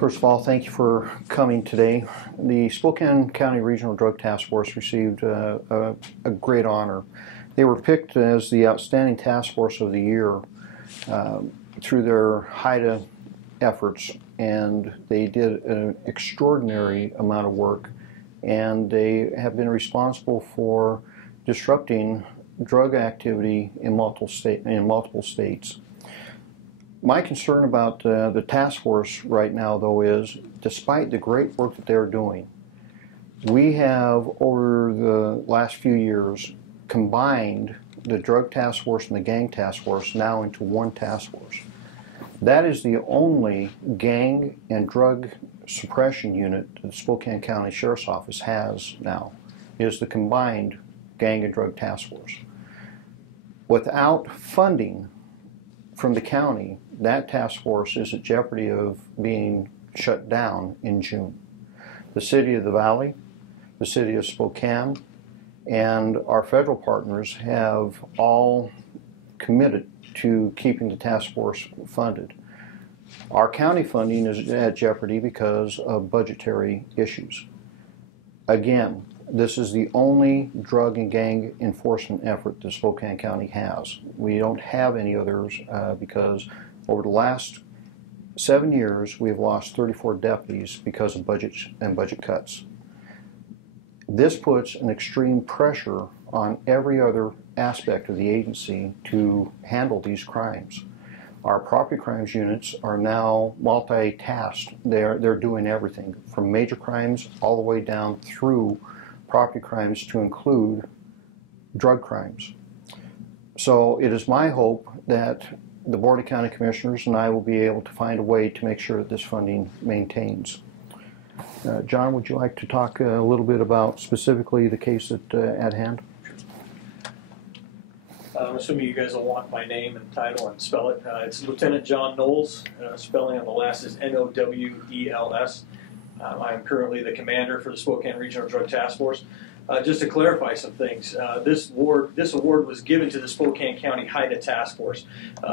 First of all, thank you for coming today. The Spokane County Regional Drug Task Force received a great honor. They were picked as the Outstanding Task Force of the Year through their HIDTA efforts, and they did an extraordinary amount of work, and they have been responsible for disrupting drug activity in multiple states. My concern about the task force right now, though, is despite the great work that they're doing, we have over the last few years combined the drug task force and the gang task force now into one task force. That is the only gang and drug suppression unit that the Spokane County Sheriff's Office has now, is the combined gang and drug task force. Without funding from the county, that task force is at jeopardy of being shut down in June. The city of the Valley, the city of Spokane, and our federal partners have all committed to keeping the task force funded. Our county funding is at jeopardy because of budgetary issues. Again, this is the only drug and gang enforcement effort that Spokane County has. We don't have any others because over the last 7 years we have lost 34 deputies because of budget cuts. This puts an extreme pressure on every other aspect of the agency to handle these crimes. Our property crimes units are now multi-tasked. They're doing everything from major crimes all the way down through property crimes to include drug crimes. So it is my hope that the Board of County Commissioners and I will be able to find a way to make sure that this funding maintains. John, would you like to talk a little bit about specifically the case at hand? I'm assuming you guys will want my name and title and spell it. It's Lieutenant John Nowels. Spelling on the last is N-O-W-E-L-S. I am currently the commander for the Spokane Regional Drug Task Force. Just to clarify some things, this award was given to the Spokane County HIDTA Task Force.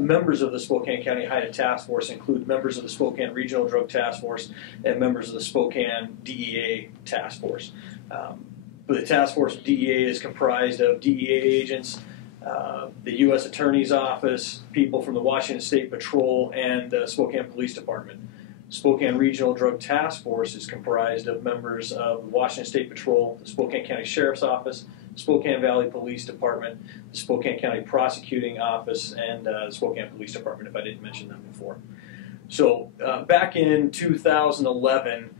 Members of the Spokane County HIDTA Task Force include members of the Spokane Regional Drug Task Force and members of the Spokane DEA Task Force. The task force DEA is comprised of DEA agents, the U.S. Attorney's Office, people from the Washington State Patrol, and the Spokane Police Department. Spokane Regional Drug Task Force is comprised of members of the Washington State Patrol, the Spokane County Sheriff's Office, Spokane Valley Police Department, the Spokane County Prosecuting Office, and the Spokane Police Department, if I didn't mention them before. So back in 2011,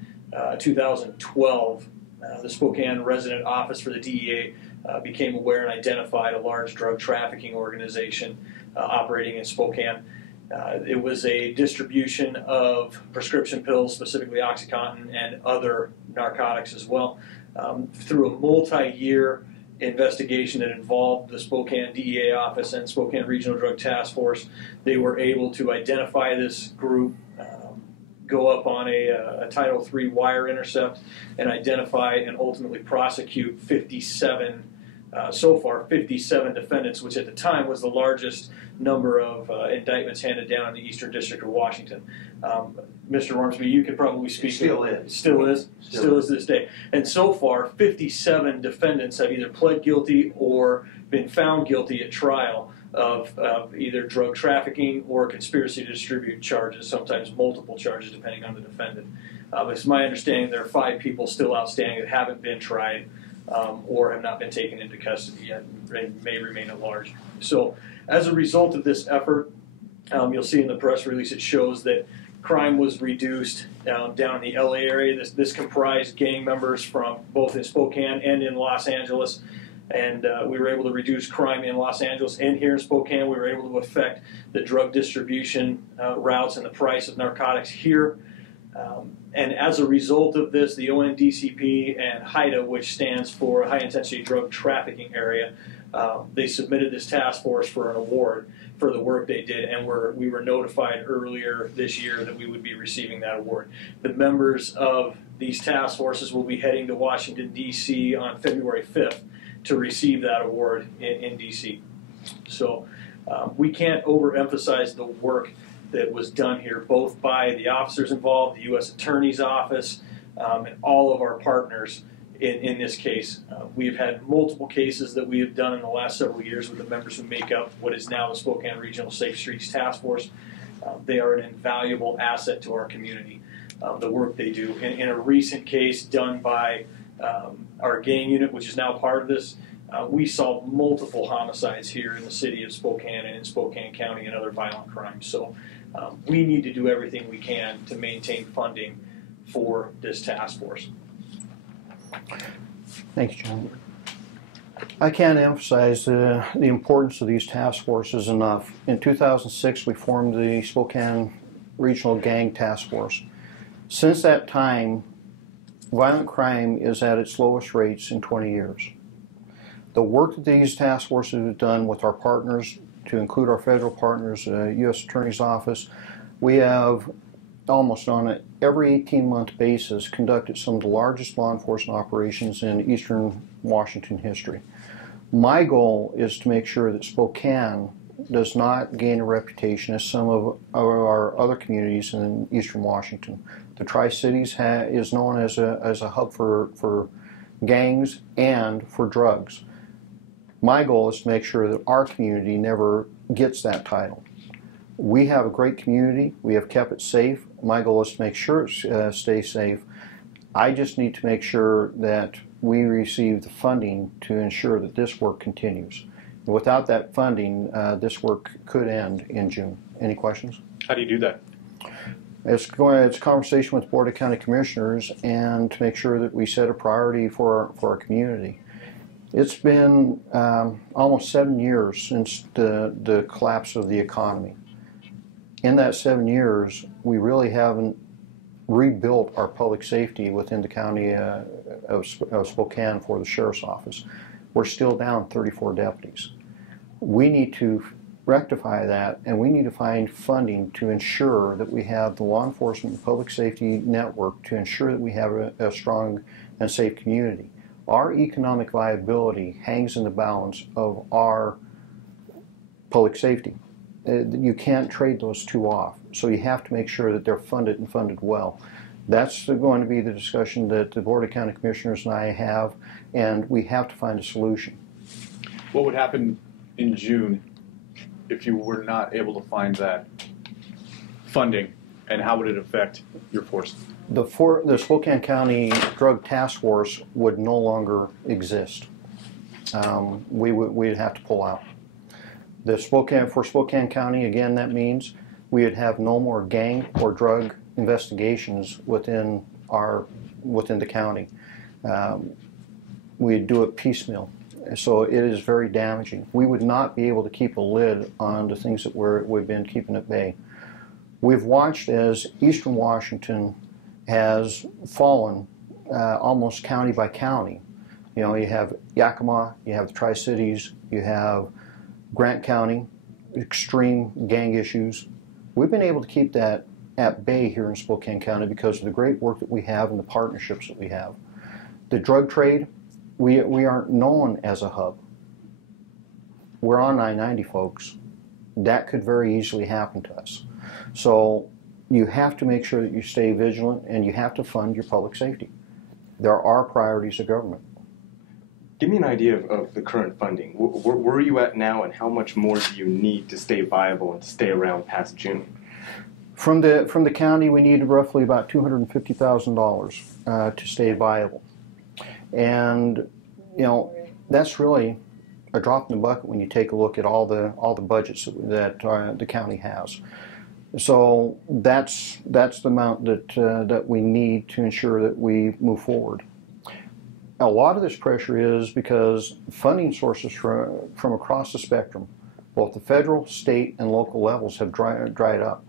2012, the Spokane Resident Office for the DEA became aware and identified a large drug trafficking organization operating in Spokane. It was a distribution of prescription pills, specifically OxyContin, and other narcotics as well. Through a multi-year investigation that involved the Spokane DEA office and Spokane Regional Drug Task Force, they were able to identify this group, go up on a Title III wire intercept, and identify and ultimately prosecute 57 so far 57 defendants, which at the time was the largest number of indictments handed down in the Eastern District of Washington. Mr. Ormsby, you could probably speak. Still is to this day. And so far, 57 defendants have either pled guilty or been found guilty at trial of either drug trafficking or conspiracy to distribute charges, sometimes multiple charges depending on the defendant. It's my understanding there are 5 people still outstanding that haven't been tried or have not been taken into custody yet and may remain at large. So as a result of this effort, you'll see in the press release it shows that crime was reduced down in the LA area. This comprised gang members from both in Spokane and in Los Angeles. And we were able to reduce crime in Los Angeles and here in Spokane. We were able to affect the drug distribution routes and the price of narcotics here. And as a result of this, the ONDCP and HIDTA, which stands for High Intensity Drug Trafficking Area, they submitted this task force for an award for the work they did, and we were notified earlier this year that we would be receiving that award. The members of these task forces will be heading to Washington, D.C. on February 5th to receive that award in D.C. So we can't overemphasize the work that was done here, both by the officers involved, the U.S. Attorney's Office, and all of our partners in this case. We've had multiple cases that we have done in the last several years with the members who make up what is now the Spokane Regional Safe Streets Task Force. They are an invaluable asset to our community, the work they do. In a recent case done by our gang unit, which is now part of this, we solved multiple homicides here in the city of Spokane and in Spokane County and other violent crimes. So we need to do everything we can to maintain funding for this task force. Thank you, John. I can't emphasize the importance of these task forces enough. In 2006, we formed the Spokane Regional Gang Task Force. Since that time, violent crime is at its lowest rates in 20 years. The work that these task forces have done with our partners, to include our federal partners, U.S. Attorney's Office, we have almost on an every 18-month basis conducted some of the largest law enforcement operations in eastern Washington history. My goal is to make sure that Spokane does not gain a reputation as some of our other communities in eastern Washington. The Tri-Cities is known as a hub for gangs and for drugs. My goal is to make sure that our community never gets that title. We have a great community. We have kept it safe. My goal is to make sure it stays safe. I just need to make sure that we receive the funding to ensure that this work continues. Without that funding, this work could end in June. Any questions? How do you do that? It's a conversation with the Board of County Commissioners and to make sure that we set a priority for our community. It's been almost 7 years since the collapse of the economy. In that 7 years, we really haven't rebuilt our public safety within the county of Spokane for the Sheriff's Office. We're still down 34 deputies. We need to rectify that, and we need to find funding to ensure that we have the law enforcement and public safety network to ensure that we have a strong and safe community. Our economic viability hangs in the balance of our public safety. You can't trade those two off, so you have to make sure that they're funded and funded well. That's going to be the discussion that the Board of County Commissioners and I have, and we have to find a solution. What would happen in June if you were not able to find that funding, and how would it affect your force? The Spokane County Drug Task Force would no longer exist. We'd have to pull out. For Spokane County, again, that means we would have no more gang or drug investigations within the county. We'd do it piecemeal. So it is very damaging. We would not be able to keep a lid on the things that we've been keeping at bay. We've watched as eastern Washington has fallen almost county by county. You know, you have Yakima, you have the Tri-Cities, you have Grant County, extreme gang issues. We've been able to keep that at bay here in Spokane County because of the great work that we have and the partnerships that we have. The drug trade, we aren't known as a hub. We're on I-90, folks. That could very easily happen to us. So you have to make sure that you stay vigilant and you have to fund your public safety. There are priorities of government. Give me an idea of the current funding. Where are you at now, and how much more do you need to stay viable and to stay around past June? From the county, we need roughly about $250,000 to stay viable. And, you know, that's really a drop in the bucket when you take a look at all the budgets that the county has. So that's the amount that we need to ensure that we move forward. A lot of this pressure is because funding sources from across the spectrum, both the federal, state, and local levels, have dried up.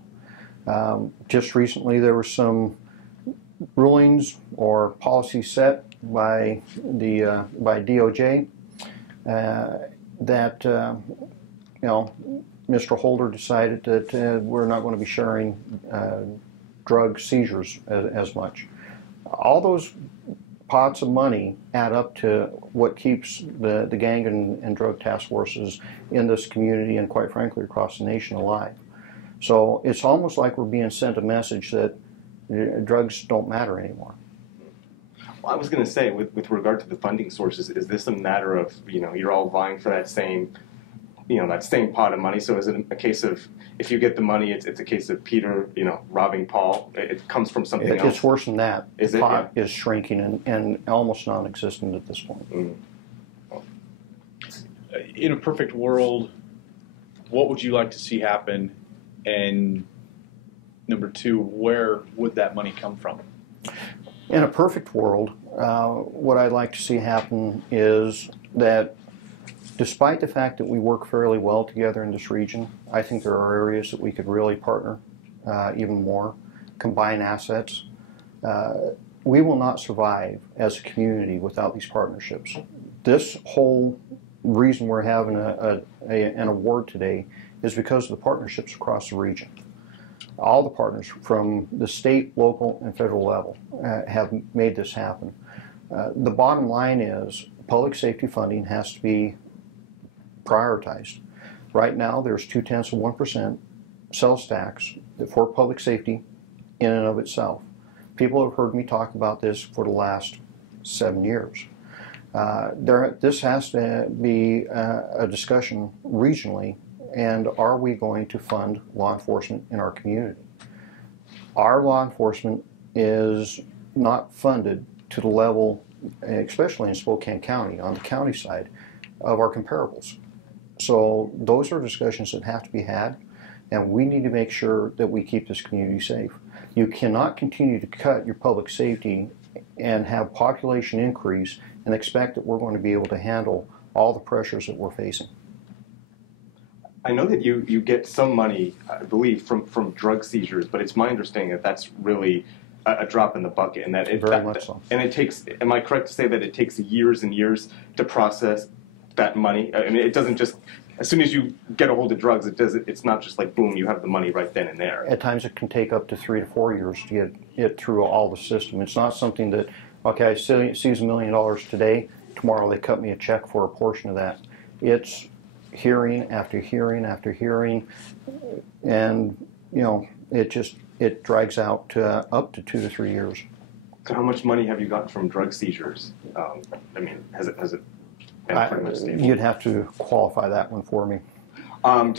Just recently, there were some rulings or policies set by the DOJ that you know, Mr. Holder decided that we're not going to be sharing drug seizures as much. All those pots of money add up to what keeps the gang and drug task forces in this community and, quite frankly, across the nation alive. So it's almost like we're being sent a message that drugs don't matter anymore. Well, I was going to say, with regard to the funding sources, is this a matter of, you're all vying for that same, that same pot of money? So is it a case of, if you get the money, it's a case of Peter, robbing Paul? It comes from something else? It's worse than that. Is the it? pot Yeah. is shrinking and almost non-existent at this point. Mm. In a perfect world, what would you like to see happen? And number two, where would that money come from? In a perfect world, what I'd like to see happen is that despite the fact that we work fairly well together in this region, I think there are areas that we could really partner even more, combine assets. We will not survive as a community without these partnerships. This whole reason we're having an award today is because of the partnerships across the region. All the partners from the state, local, and federal level have made this happen. The bottom line is public safety funding has to be prioritized. Right now there's 0.2% sales tax for public safety in and of itself. People have heard me talk about this for the last 7 years. This has to be a discussion regionally, and are we going to fund law enforcement in our community? Our law enforcement is not funded to the level, especially in Spokane County, on the county side, of our comparables. So those are discussions that have to be had, and we need to make sure that we keep this community safe. You cannot continue to cut your public safety and have population increase and expect that we're going to be able to handle all the pressures that we're facing. I know that you get some money, I believe, from drug seizures, but it's my understanding that that's really a drop in the bucket, and that Very much so. And it takes. Am I correct to say that it takes years and years to process that money? I mean, it doesn't just, as soon as you get a hold of drugs, it's not just like boom, you have the money right then and there. At times it can take up to 3 to 4 years to get it through all the system. It's not something that, okay, I seize $1 million today, tomorrow they cut me a check for a portion of that. It's hearing after hearing after hearing, and it drags out to up to 2 to 3 years. So how much money have you gotten from drug seizures? I mean, has it been pretty much stable? You'd have to qualify that one for me. Has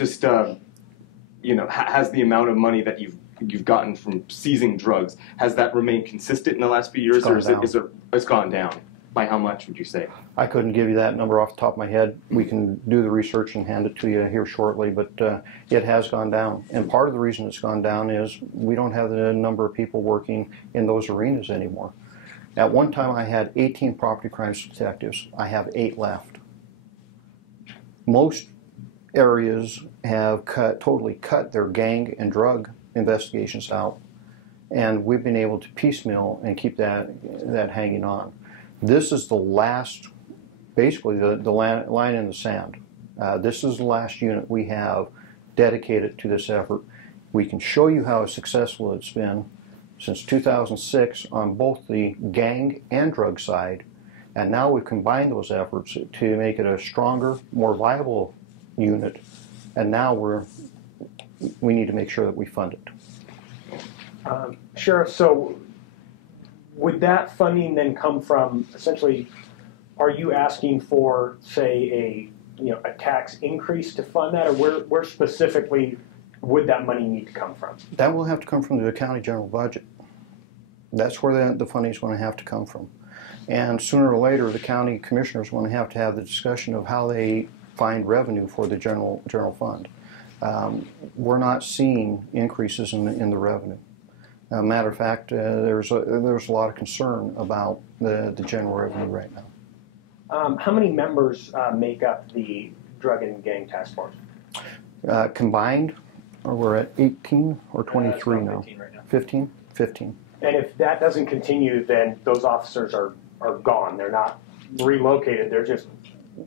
the amount of money that you've gotten from seizing drugs, has that remained consistent in the last few years, or it's gone down? By how much would you say? I couldn't give you that number off the top of my head. We can do the research and hand it to you here shortly, but it has gone down. And part of the reason it's gone down is we don't have the number of people working in those arenas anymore. At one time I had 18 property crimes detectives. I have 8 left. Most areas have totally cut their gang and drug investigations out, and we've been able to piecemeal and keep that hanging on. This is the last, basically the line in the sand. This is the last unit we have dedicated to this effort. We can show you how successful it's been since 2006 on both the gang and drug side, and now we've combined those efforts to make it a stronger, more viable unit, and now we need to make sure that we fund it. Sheriff, so would that funding then come from, essentially, are you asking for, say, a tax increase to fund that, or where specifically would that money need to come from? That will have to come from the county general budget. That's where the funding is going to have to come from. And sooner or later, the county commissioners are going to have the discussion of how they find revenue for the general fund. We're not seeing increases in the revenue. Matter of fact, there's a lot of concern about the general revenue right now. How many members make up the Drug and Gang Task Force? Combined, we're at 18 or 23 now. 15 right now. 15? 15. And if that doesn't continue, then those officers are gone. They're not relocated.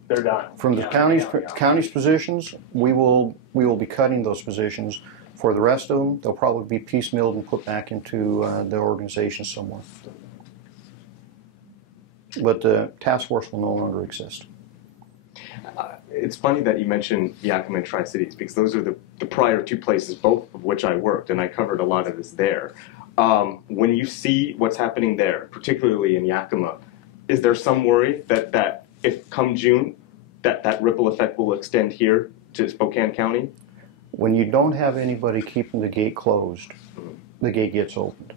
They're done. From the county's positions, we will be cutting those positions. For the rest of them, they'll probably be piecemealed and put back into the organization somewhere. But the task force will no longer exist. It's funny that you mentioned Yakima and Tri-Cities because those are the prior two places, both of which I worked, and I covered a lot of this there. When you see what's happening there, particularly in Yakima, is there some worry that if come June, that ripple effect will extend here to Spokane County? When you don't have anybody keeping the gate closed, the gate gets opened.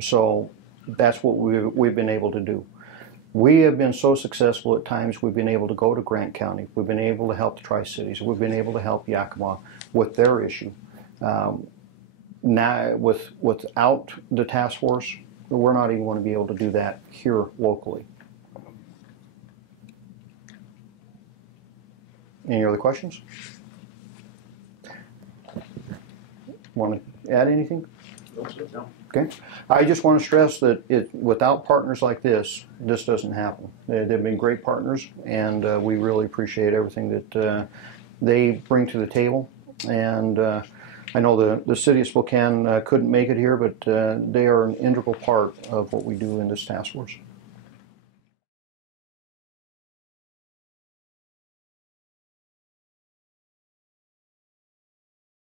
So that's what we've been able to do. We have been so successful at times, we've been able to go to Grant County, we've been able to help the Tri-Cities, we've been able to help Yakima with their issue. Now, without the task force, we're not even going to be able to do that here locally. Any other questions? Want to add anything? No. Okay. I just want to stress that without partners like this doesn't happen. They've been great partners, and we really appreciate everything that they bring to the table. And I know the city of Spokane couldn't make it here, but they are an integral part of what we do in this task force.